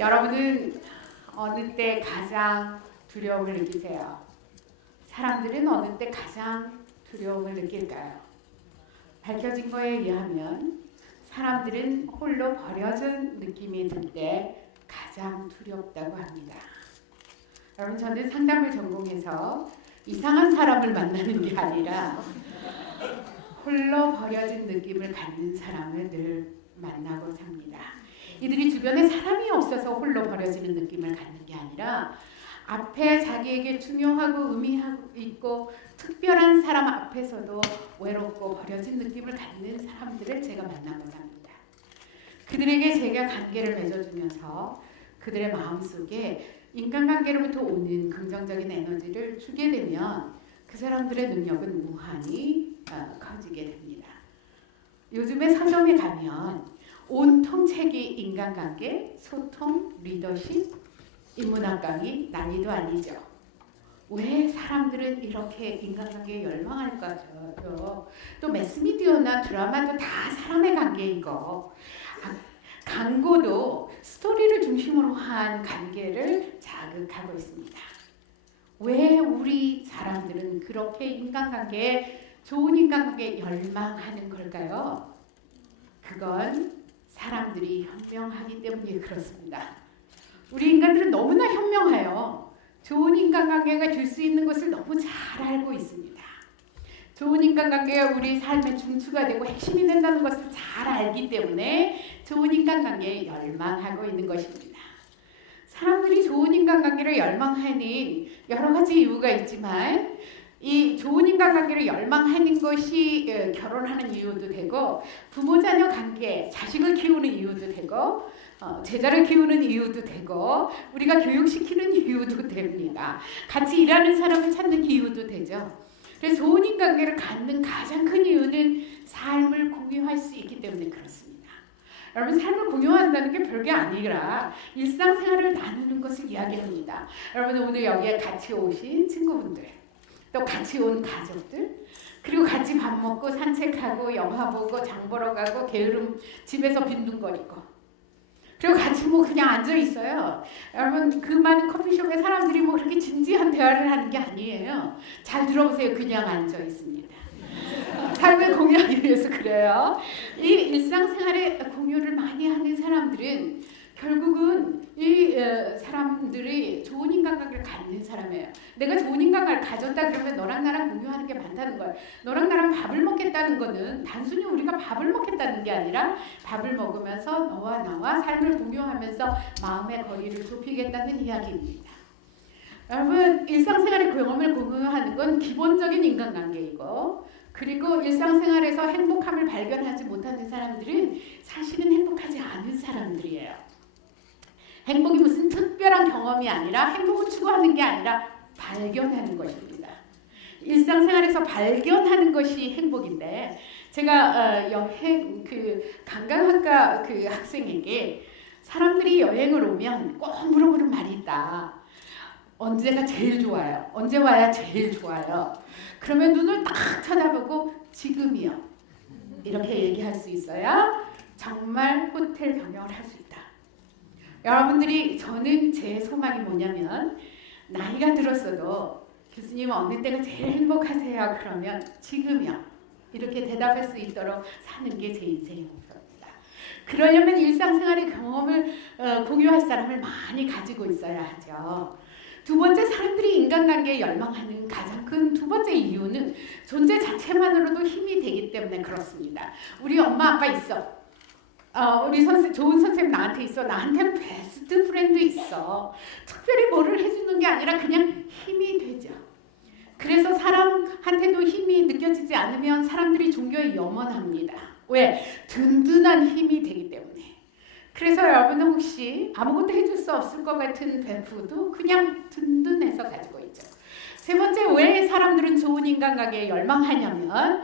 여러분은 어느 때 가장 두려움을 느끼세요? 사람들은 어느 때 가장 두려움을 느낄까요? 밝혀진 거에 의하면 사람들은 홀로 버려진 느낌이 들 때 가장 두렵다고 합니다. 여러분, 저는 상담을 전공해서 이상한 사람을 만나는 게 아니라 홀로 버려진 느낌을 갖는 사람을 늘 만나고 삽니다. 이들이 주변에 사람이 없어서 홀로 버려지는 느낌을 갖는 게 아니라 앞에 자기에게 중요하고 의미 있고 특별한 사람 앞에서도 외롭고 버려진 느낌을 갖는 사람들을 제가 만나고자 합니다. 그들에게 제가 관계를 맺어주면서 그들의 마음속에 인간관계로부터 오는 긍정적인 에너지를 주게 되면 그 사람들의 능력은 무한히 커지게 됩니다. 요즘에 서점에 가면 온통 책이 인간관계, 소통, 리더십, 인문학 강의 난리도 아니죠. 왜 사람들은 이렇게 인간관계에 열망할까요? 또 매스미디어나 드라마도 다 사람의 관계이고 광고도 스토리를 중심으로 한 관계를 자극하고 있습니다. 왜 우리 사람들은 그렇게 인간관계에 좋은 인간관계에 열망하는 걸까요? 그건 사람들이 현명하기 때문에 그렇습니다. 우리 인간들은 너무나 현명해요. 좋은 인간관계가 줄 수 있는 것을 너무 잘 알고 있습니다. 좋은 인간관계가 우리 삶의 중추가 되고 핵심이 된다는 것을 잘 알기 때문에 좋은 인간관계에 열망하고 있는 것입니다. 사람들이 좋은 인간관계를 열망하는 여러 가지 이유가 있지만 이 좋은 인간관계를 열망하는 것이 결혼하는 이유도 되고 부모-자녀 관계, 자식을 키우는 이유도 되고 제자를 키우는 이유도 되고 우리가 교육시키는 이유도 됩니다. 같이 일하는 사람을 찾는 이유도 되죠. 그래서 좋은 인간관계를 갖는 가장 큰 이유는 삶을 공유할 수 있기 때문에 그렇습니다. 여러분, 삶을 공유한다는 게 별게 아니라 일상생활을 나누는 것을 이야기합니다. 여러분, 오늘 여기에 같이 오신 친구분들, 또 같이 온 가족들, 그리고 같이 밥 먹고 산책하고 영화 보고 장 보러 가고 게으름 집에서 빈둥거리고 그리고 같이 뭐 그냥 앉아 있어요. 여러분, 그 많은 커피숍에 사람들이 뭐 그렇게 진지한 대화를 하는 게 아니에요. 잘 들어보세요. 그냥 앉아 있습니다. 삶을 공유하기 위해서 그래요. 이 일상생활에 공유를 많이 하는 사람들은 결국은 이 사람들이 좋은 인간관계를 갖는 사람이에요. 내가 좋은 인간관계를 가졌다 그러면 너랑 나랑 공유하는 게 많다는 거예요. 너랑 나랑 밥을 먹겠다는 거는 단순히 우리가 밥을 먹겠다는 게 아니라 밥을 먹으면서 너와 나와 삶을 공유하면서 마음의 거리를 좁히겠다는 이야기입니다. 여러분, 일상생활의 경험을 공유하는 건 기본적인 인간관계이고 그리고 일상생활에서 행복함을 발견하지 못하는 사람들은 사실은 행복하지 않은 사람들이에요. 행복이 무슨 특별한 경험이 아니라 행복을 추구하는 게 아니라 발견하는 것입니다. 일상생활에서 발견하는 것이 행복인데 제가 관광학과 학생에게 사람들이 여행을 오면 꼭 물어보는 말이 있다. 언제가 제일 좋아요? 언제 와야 제일 좋아요? 그러면 눈을 딱 쳐다보고 지금이요. 이렇게 얘기할 수 있어야 정말 호텔 경영을 할 수 있다. 여러분들이 저는 제 소망이 뭐냐면 나이가 들었어도 교수님 어느 때가 제일 행복하세요? 그러면 지금이요. 이렇게 대답할 수 있도록 사는 게 제 인생의 목표입니다. 그러려면 일상생활의 경험을 공유할 사람을 많이 가지고 있어야 하죠. 두 번째, 사람들이 인간관계에 열망하는 가장 큰 두 번째 이유는 존재 자체만으로도 힘이 되기 때문에 그렇습니다. 우리 엄마 아빠 있어. 우리 좋은 선생님 나한테 있어. 나한테 베스트 프렌드 있어. 특별히 뭐를 해주는 게 아니라 그냥 힘이 되죠. 그래서 사람한테도 힘이 느껴지지 않으면 사람들이 종교에 염원합니다. 왜? 든든한 힘이 되기 때문에. 그래서 여러분은 혹시 아무것도 해줄 수 없을 것 같은 베프도 그냥 든든해서 가지고 있죠. 세 번째, 왜 사람들은 좋은 인간관계에 열망하냐면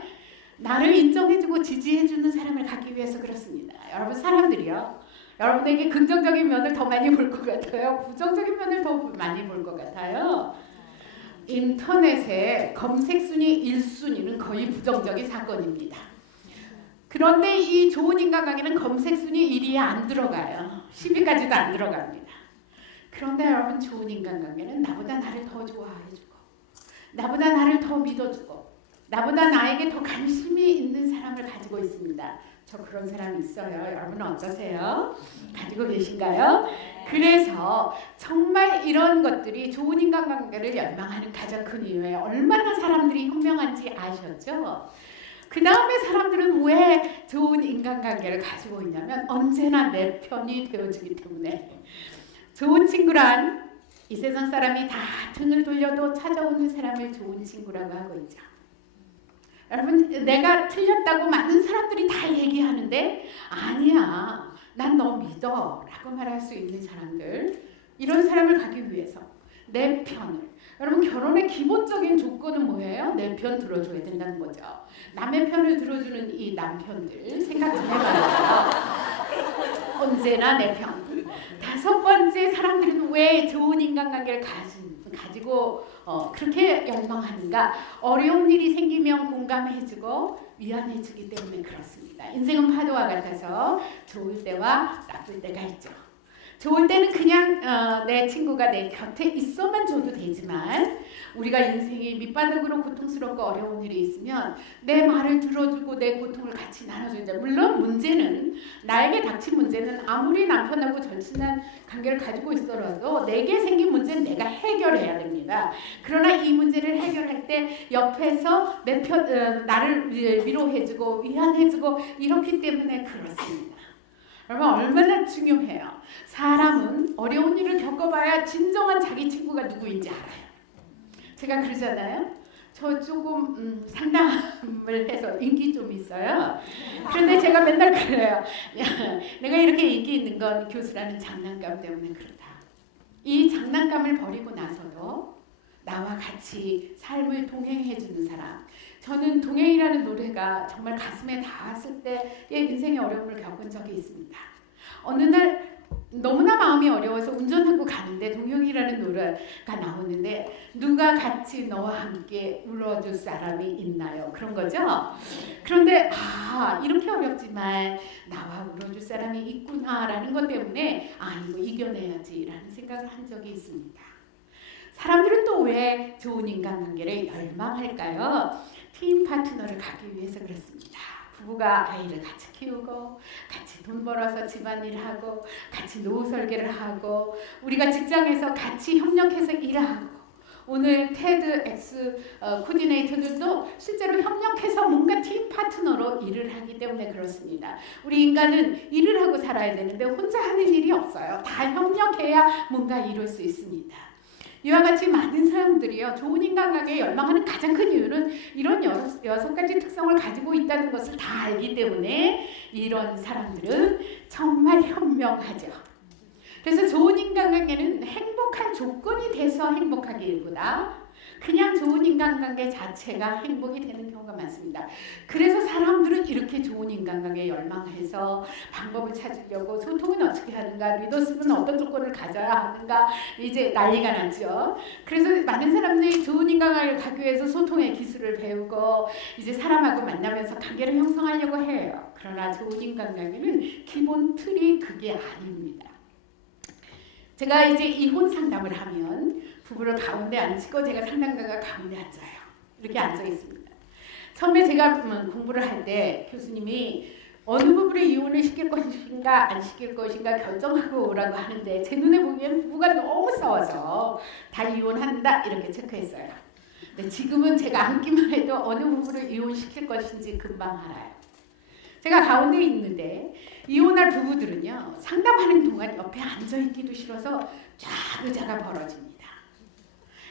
나를 인정해주고 지지해주는 사람을 갖기 위해서 그렇습니다. 여러분, 사람들이요. 여러분에게 긍정적인 면을 더 많이 볼 것 같아요? 부정적인 면을 더 많이 볼 것 같아요? 인터넷의 검색 순위 1순위는 거의 부정적인 사건입니다. 그런데 이 좋은 인간관계는 검색 순위 1위에 안 들어가요. 10위까지도 안 들어갑니다. 그런데 여러분, 좋은 인간관계는 나보다 나를 더 좋아해주고, 나보다 나를 더 믿어주고, 나보다 나에게 더 관심이 있는 사람을 가지고 있습니다. 저 그런 사람이 있어요. 여러분은 어떠세요? 가지고 계신가요? 그래서 정말 이런 것들이 좋은 인간관계를 열망하는 가장 큰 이유예요. 얼마나 사람들이 현명한지 아셨죠? 그 다음에 사람들은 왜 좋은 인간관계를 가지고 있냐면 언제나 내 편이 되어주기 때문에. 좋은 친구란 이 세상 사람이 다 등을 돌려도 찾아오는 사람을 좋은 친구라고 하고 있죠. 여러분, 내가 틀렸다고 많은 사람들이 다 얘기하는데 아니야, 난 너 믿어 라고 말할 수 있는 사람들, 이런 사람을 가기 위해서 내 편을, 여러분, 결혼의 기본적인 조건은 뭐예요? 내 편 들어줘야 된다는 거죠. 남의 편을 들어주는 이 남편들 생각 좀 해봐요. 언제나 내 편. 다섯 번째, 사람들은 왜 좋은 인간관계를 가지고 그렇게 열망하는가? 어려운 일이 생기면 공감해주고 위안해주기 때문에 그렇습니다. 인생은 파도와 같아서 좋을 때와 나쁠 때가 있죠. 좋을 때는 그냥 내 친구가 내 곁에 있어만 줘도 되지만, 우리가 인생이 밑바닥으로 고통스럽고 어려운 일이 있으면 내 말을 들어주고 내 고통을 같이 나눠주자. 물론 문제는, 나에게 닥친 문제는 아무리 남편하고 절친한 관계를 가지고 있더라도 내게 생긴 문제는 내가 해결해야 됩니다. 그러나 이 문제를 해결할 때 옆에서 내 나를 위로해주고 위안해주고 이렇기 때문에 그렇습니다. 여러분, 얼마나 중요해요. 사람은 어려운 일을 겪어봐야 진정한 자기 친구가 누구인지 알아요. 제가 그러잖아요. 저 조금 상담을 해서 인기 좀 있어요. 그런데 제가 맨날 그래요. 내가 이렇게 인기 있는 건 교수라는 장난감 때문에 그렇다. 이 장난감을 버리고 나서도 나와 같이 삶을 동행해주는 사람. 저는 동행이라는 노래가 정말 가슴에 닿았을 때의 인생의 어려움을 겪은 적이 있습니다. 어느 날 너무나 마음이 어려워서 운전하고 가는데 동행이라는 노래가 나오는데, 누가 같이 너와 함께 울어줄 사람이 있나요? 그런 거죠. 그런데 이렇게 어렵지만 나와 울어줄 사람이 있구나라는 것 때문에 이거 이겨내야지라는 생각을 한 적이 있습니다. 사람들은 또 왜 좋은 인간관계를 열망할까요? 팀 파트너를 갖기 위해서 그렇습니다. 부부가 아이를 같이 키우고, 같이 돈 벌어서 집안일 하고, 같이 노후 설계를 하고, 우리가 직장에서 같이 협력해서 일하고, 오늘 테드 X 코디네이터들도 실제로 협력해서 뭔가 팀 파트너로 일을 하기 때문에 그렇습니다. 우리 인간은 일을 하고 살아야 되는데 혼자 하는 일이 없어요. 다 협력해야 뭔가 이룰 수 있습니다. 이와 같이 많은 사람들이요, 좋은 인간관계에 열망하는 가장 큰 이유는 이런 여섯 가지 특성을 가지고 있다는 것을 다 알기 때문에 이런 사람들은 정말 현명하죠. 그래서 좋은 인간관계는 행복한 조건이 돼서 행복하기보다 그냥 좋은 인간관계 자체가 행복이 되는 경우가 많습니다. 그래서 사람들은 이렇게 좋은 인간관계에 열망해서 방법을 찾으려고 소통은 어떻게 하는가, 리더십은 어떤 조건을 가져야 하는가, 이제 난리가 나죠. 그래서 많은 사람들이 좋은 인간관계를 가기 위해서 소통의 기술을 배우고 이제 사람하고 만나면서 관계를 형성하려고 해요. 그러나 좋은 인간관계는 기본 틀이 그게 아닙니다. 제가 이제 이혼 상담을 하면 부부를 가운데 앉히고 제가 상담가가 가운데 앉아요. 이렇게 앉아 있습니다. 처음에 제가 공부를 할 때 교수님이 어느 부부를 이혼을 시킬 것인가 안 시킬 것인가 결정하고 오라고 하는데, 제 눈에 보기엔 부부가 너무 싸워서 다 이혼한다 이렇게 체크했어요. 근데 지금은 제가 앉기만 해도 어느 부부를 이혼시킬 것인지 금방 알아요. 제가 가운데 있는데 이혼할 부부들은요, 상담하는 동안 옆에 앉아있기도 싫어서 쫙 의자가 벌어집니다.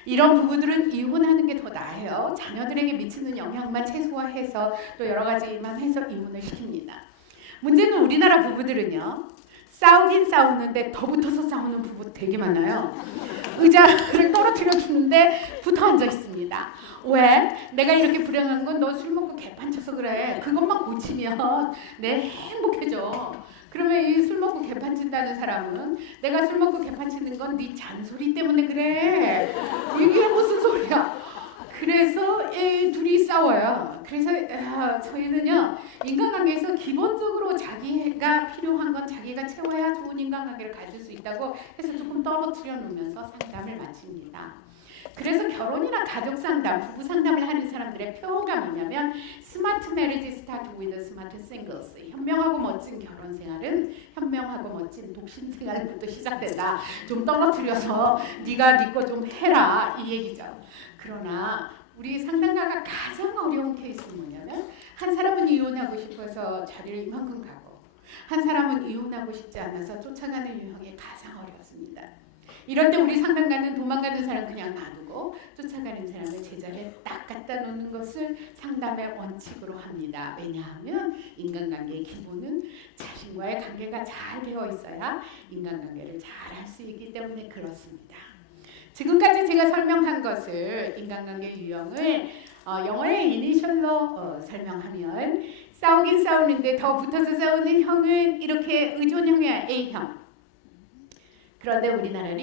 이런 부부들은 이혼하는 게 더 나아요. 자녀들에게 미치는 영향만 최소화해서 또 여러 가지만 해서 이혼을 시킵니다. 문제는 우리나라 부부들은요, 싸우긴 싸우는데 더 붙어서 싸우는 부부 되게 많아요. 의자를 떨어뜨려 주는데 붙어 앉아 있습니다. 왜? 내가 이렇게 불행한 건 너 술 먹고 개판 쳐서 그래. 그것만 고치면 내 행복해져. 그러면 이 술 먹고 개판 친다는 사람은, 내가 술 먹고 개판 치는 건 네 잔소리 때문에 그래. 이게 무슨 소리야? 그래서 둘이 싸워요. 맞아요. 그래서 저희는요 인간관계에서 기본적으로 자기가 필요한 건 자기가 채워야 좋은 인간관계를 가질 수 있다고 해서 조금 떨어뜨려 놓으면서 상담을 마칩니다. 그래서 결혼이나 가족 상담, 부부 상담을 하는 사람들의 표어가 뭐냐면 스마트 메리지 스타트 위드 스마트 싱글스. 현명하고 멋진 결혼 생활은 현명하고 멋진 독신 생활부터 시작된다. 좀 떨어뜨려서 네가 네 거 좀 해라 이 얘기죠. 그러나 우리 상담가가 가장 어려운 케이스는 뭐냐면 한 사람은 이혼하고 싶어서 자리를 이만큼 가고 한 사람은 이혼하고 싶지 않아서 쫓아가는 유형이 가장 어렵습니다. 이럴 때 우리 상담가는 도망가는 사람 그냥 놔두고 쫓아가는 사람을 제자리에 딱 갖다 놓는 것을 상담의 원칙으로 합니다. 왜냐하면 인간관계의 기본은 자신과의 관계가 잘 되어 있어야 인간관계를 잘 할 수 있기 때문에 그렇습니다. 지금까지 제가 설명한 것을 인간관계 유형을 영어의 이니셜로 설명하면 싸우긴 싸우는데 더 붙어서 싸우는 형은 이렇게 의존형이야. A형. 그런데 우리나라는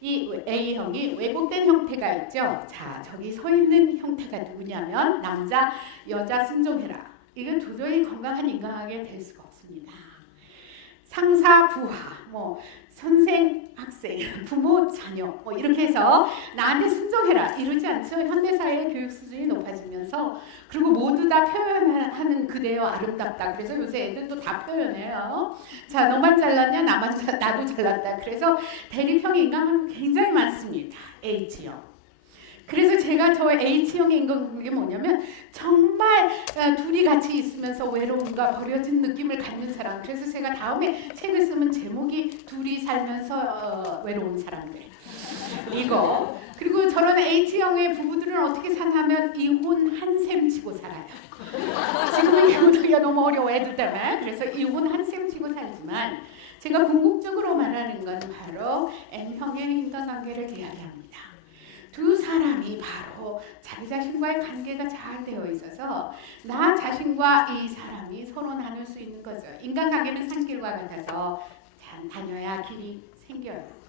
이 A형이 왜곡된 형태가 있죠. 자, 저기 서 있는 형태가 누구냐면 남자, 여자 순종해라. 이건 도저히 건강한 인간관계가 될 수가 없습니다. 상사, 부하, 뭐 선생, 학생, 부모, 자녀 뭐 이렇게 해서 나한테 순종해라 이러지 않죠. 현대사회의 교육 수준이 높아지면서 그리고 모두 다 표현하는 그대여 아름답다. 그래서 요새 애들도 다 표현해요. 자, 너만 잘났냐? 나도 잘났다. 그래서 대립형의 인간은 굉장히 많습니다. H형. 그래서 제가 저 H형의 인간관계가 뭐냐면 정말 둘이 같이 있으면서 외로움과 버려진 느낌을 갖는 사람. 그래서 제가 다음에 책을 쓰면 제목이 둘이 살면서 외로운 사람들. 이거. 그리고 저런 H형의 부부들은 어떻게 사냐면 이혼 한 셈 치고 살아요. 지금은 이혼하기가 너무 어려워 애들 때문에. 그래서 이혼 한 셈 치고 살지만 제가 궁극적으로 말하는 건 바로 N형의 인간관계를 이야기합니다. 두 사람이 바로 자기 자신과의 관계가 잘 되어 있어서 나 자신과 이 사람이 서로 나눌 수 있는 거죠. 인간관계는 산길과 같아서 다녀야 길이 생겨요.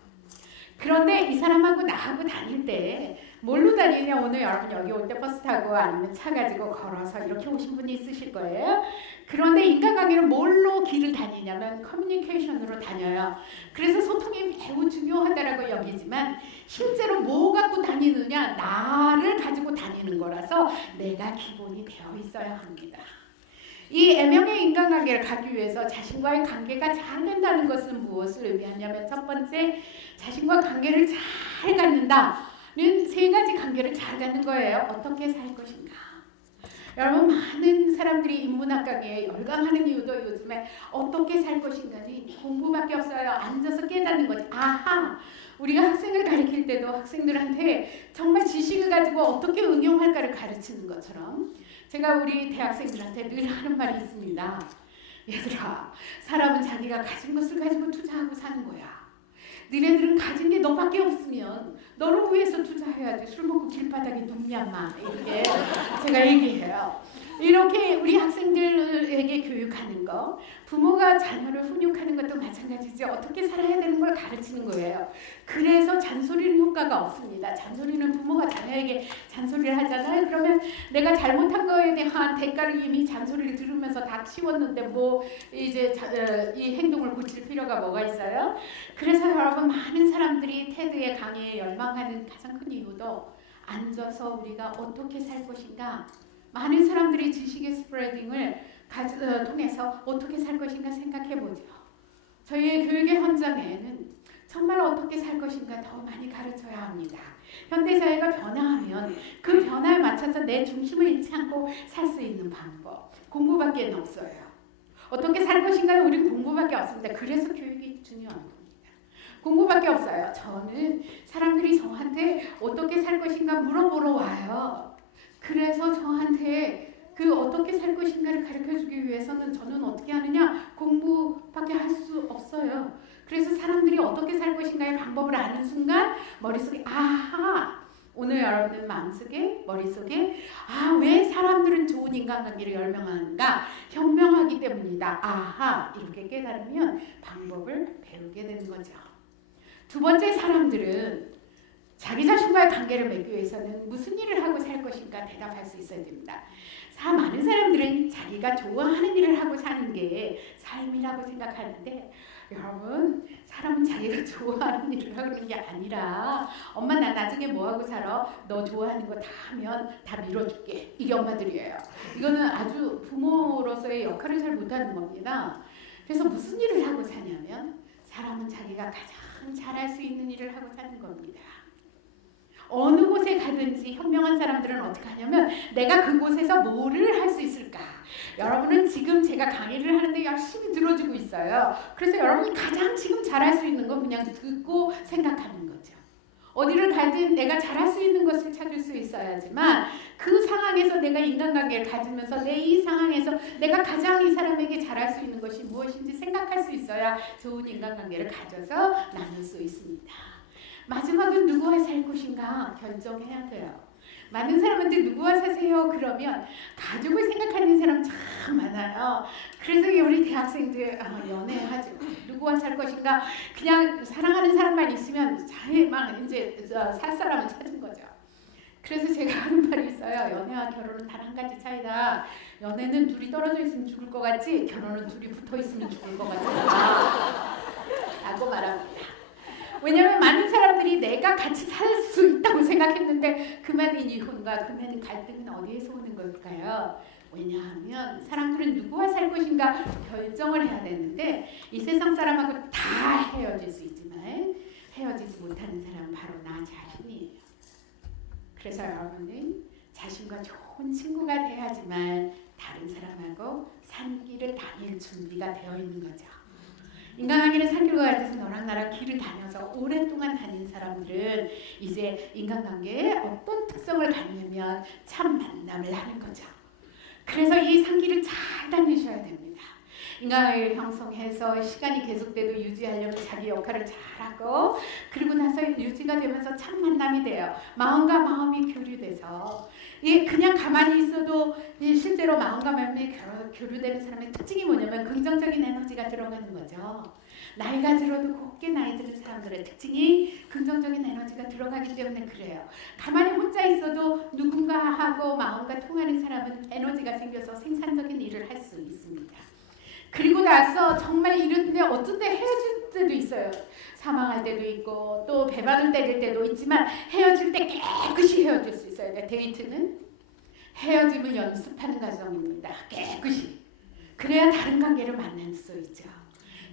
그런데 이 사람하고 나하고 다닐 때 뭘로 다니냐? 오늘 여러분 여기 올 때 버스 타고 아니면 차 가지고 걸어서 이렇게 오신 분이 있으실 거예요. 그런데 인간관계는 뭘로 길을 다니냐면 커뮤니케이션으로 다녀요. 그래서 소통이 매우 중요하다라고 여기지만 실제로 뭐 갖고 다니느냐? 나를 가지고 다니는 거라서 내가 기본이 되어 있어야 합니다. 이 M형의 인간관계를 가기 위해서 자신과의 관계가 잘 된다는 것은 무엇을 의미하냐면 첫 번째, 자신과 관계를 잘 갖는다는 세 가지 관계를 잘 갖는 거예요. 어떻게 살 것인가. 여러분 많은 사람들이 인문학 강의에 열광하는 이유도 요즘에 어떻게 살 것인가니 공부밖에 없어요. 앉아서 깨닫는 거지. 아하! 우리가 학생을 가르칠 때도 학생들한테 정말 지식을 가지고 어떻게 응용할까를 가르치는 것처럼 제가 우리 대학생들한테 늘 하는 말이 있습니다. 얘들아, 사람은 자기가 가진 것을 가지고 투자하고 사는 거야. 너네들은 가진 게 너밖에 없으면 너를 위해서 투자해야지. 술 먹고 길바닥에 눕냐 마. 이렇게 제가 얘기해요. 이렇게 우리 학생들에게 교육하는 거, 부모가 자녀를 훈육하는 것도 마찬가지죠. 어떻게 살아야 되는 걸 가르치는 거예요. 그래서 잔소리는 효과가 없습니다. 잔소리는 부모가 자녀에게 잔소리를 하잖아요. 그러면 내가 잘못한 거에 대한 대가를 이미 잔소리를 들으면서 다 치웠는데 뭐 이제 이 행동을 고칠 필요가 뭐가 있어요? 그래서 여러분 많은 사람들이 테드의 강의에 열망하는 가장 큰 이유도 앉아서 우리가 어떻게 살 것인가. 많은 사람들이 지식의 스프레딩을 통해서 어떻게 살 것인가 생각해보죠. 저희의 교육의 현장에는 정말 어떻게 살 것인가 더 많이 가르쳐야 합니다. 현대사회가 변화하면 그 변화에 맞춰서 내 중심을 잃지 않고 살 수 있는 방법, 공부밖에 없어요. 어떻게 살 것인가는 우리는 공부밖에 없습니다. 그래서 교육이 중요한 겁니다. 공부밖에 없어요. 저는 사람들이 저한테 어떻게 살 것인가 물어보러 와요. 그래서 저한테 그 어떻게 살 것인가를 가르쳐주기 위해서는 저는 어떻게 하느냐? 공부밖에 할 수 없어요. 그래서 사람들이 어떻게 살 것인가의 방법을 아는 순간 머릿속에 아하! 오늘 여러분들 마음속에 머릿속에 왜 사람들은 좋은 인간관계를 열명하는가? 현명하기 때문이다. 아하! 이렇게 깨달으면 방법을 배우게 되는 거죠. 두 번째, 사람들은 자기 자신과의 관계를 맺기 위해서는 무슨 일을 하고 살 것인가 대답할 수 있어야 됩니다. 많은 사람들은 자기가 좋아하는 일을 하고 사는 게 삶이라고 생각하는데 여러분, 사람은 자기가 좋아하는 일을 하는 게 아니라 엄마 나 나중에 뭐하고 살아? 너 좋아하는 거 다 하면 다 밀어줄게. 이게 엄마들이에요. 이거는 아주 부모로서의 역할을 잘 못하는 겁니다. 그래서 무슨 일을 하고 사냐면 사람은 자기가 가장 잘할 수 있는 일을 하고 사는 겁니다. 어느 곳에 가든지 현명한 사람들은 어떻게 하냐면 내가 그곳에서 뭐를 할 수 있을까? 여러분은 지금 제가 강의를 하는데 열심히 들어주고 있어요. 그래서 여러분이 가장 지금 잘할 수 있는 건 그냥 듣고 생각하는 거죠. 어디를 가든 내가 잘할 수 있는 것을 찾을 수 있어야지만 그 상황에서 내가 인간관계를 가지면서 내 이 상황에서 내가 가장 이 사람에게 잘할 수 있는 것이 무엇인지 생각할 수 있어야 좋은 인간관계를 가져서 나눌 수 있습니다. 마지막은 누구와 살 것인가 결정해야 돼요. 많은 사람한테 누구와 사세요? 그러면 가족을 생각하는 사람 참 많아요. 그래서 우리 대학생들 연애하죠. 누구와 살 것인가 그냥 사랑하는 사람만 있으면 자기만 이제 살 사람을 찾은 거죠. 그래서 제가 하는 말이 있어요. 연애와 결혼은 단 한 가지 차이다. 연애는 둘이 떨어져 있으면 죽을 것 같지 결혼은 둘이 붙어 있으면 죽을 것 같다. 라고 말합니다. 왜냐하면 많은 사람들이 내가 같이 살 수 있다고 생각했는데 그만인 이혼과 그만인 갈등은 어디에서 오는 걸까요? 왜냐하면 사람들은 누구와 살 것인가 결정을 해야 되는데 이 세상 사람하고 다 헤어질 수 있지만 헤어지지 못하는 사람은 바로 나 자신이에요. 그래서 여러분은 자신과 좋은 친구가 돼야지만 다른 사람하고 산 길을 다닐 준비가 되어 있는 거죠. 인간관계는 산길과 같아서 너랑 나랑 길을 다녀서 오랫동안 다닌 사람들은 이제 인간관계에 어떤 특성을 갖냐면 참 만남을 하는 거죠. 그래서 이 산길을 잘 다니셔야 됩니다. 인간관계를 형성해서 시간이 계속돼도 유지하려면 자기 역할을 잘하고 그리고 나서 유지가 되면서 참 만남이 돼요. 마음과 마음이 교류돼서 그냥 가만히 있어도 실제로 마음과 마음이 교류되는 사람의 특징이 뭐냐면 긍정적인 에너지가 들어가는 거죠. 나이가 들어도 곱게 나이 드는 사람들의 특징이 긍정적인 에너지가 들어가기 때문에 그래요. 가만히 혼자 있어도 누군가하고 마음과 통하는 사람은 에너지가 생겨서 생산적인 일을 할 수 있습니다. 그리고 나서 정말 이런데 어떤 때 헤어질 때도 있어요. 사망할 때도 있고 또 배반을 때릴 때도 있지만 헤어질 때 깨끗이 헤어질 수 있어요. 데이트는 헤어짐을 연습하는 과정입니다. 깨끗이. 그래야 다른 관계를 만날 수 있죠.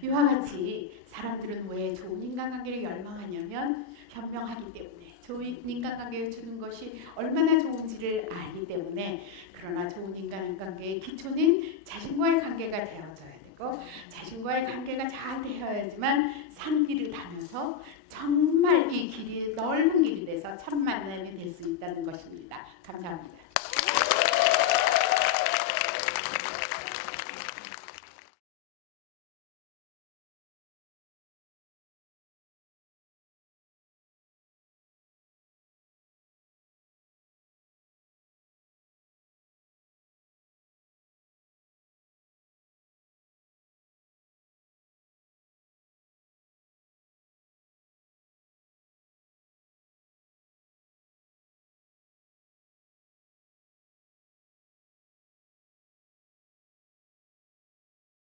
이와 같이 사람들은 왜 좋은 인간관계를 열망하냐면 현명하기 때문에 좋은 인간관계를 주는 것이 얼마나 좋은지를 알기 때문에 그러나 좋은 인간관계의 기초는 자신과의 관계가 되어져야 되고 자신과의 관계가 잘 되어야지만 산 길을 다녀서 정말 이 길이 넓은 길이 돼서 참 만남이 될 수 있다는 것입니다. 감사합니다.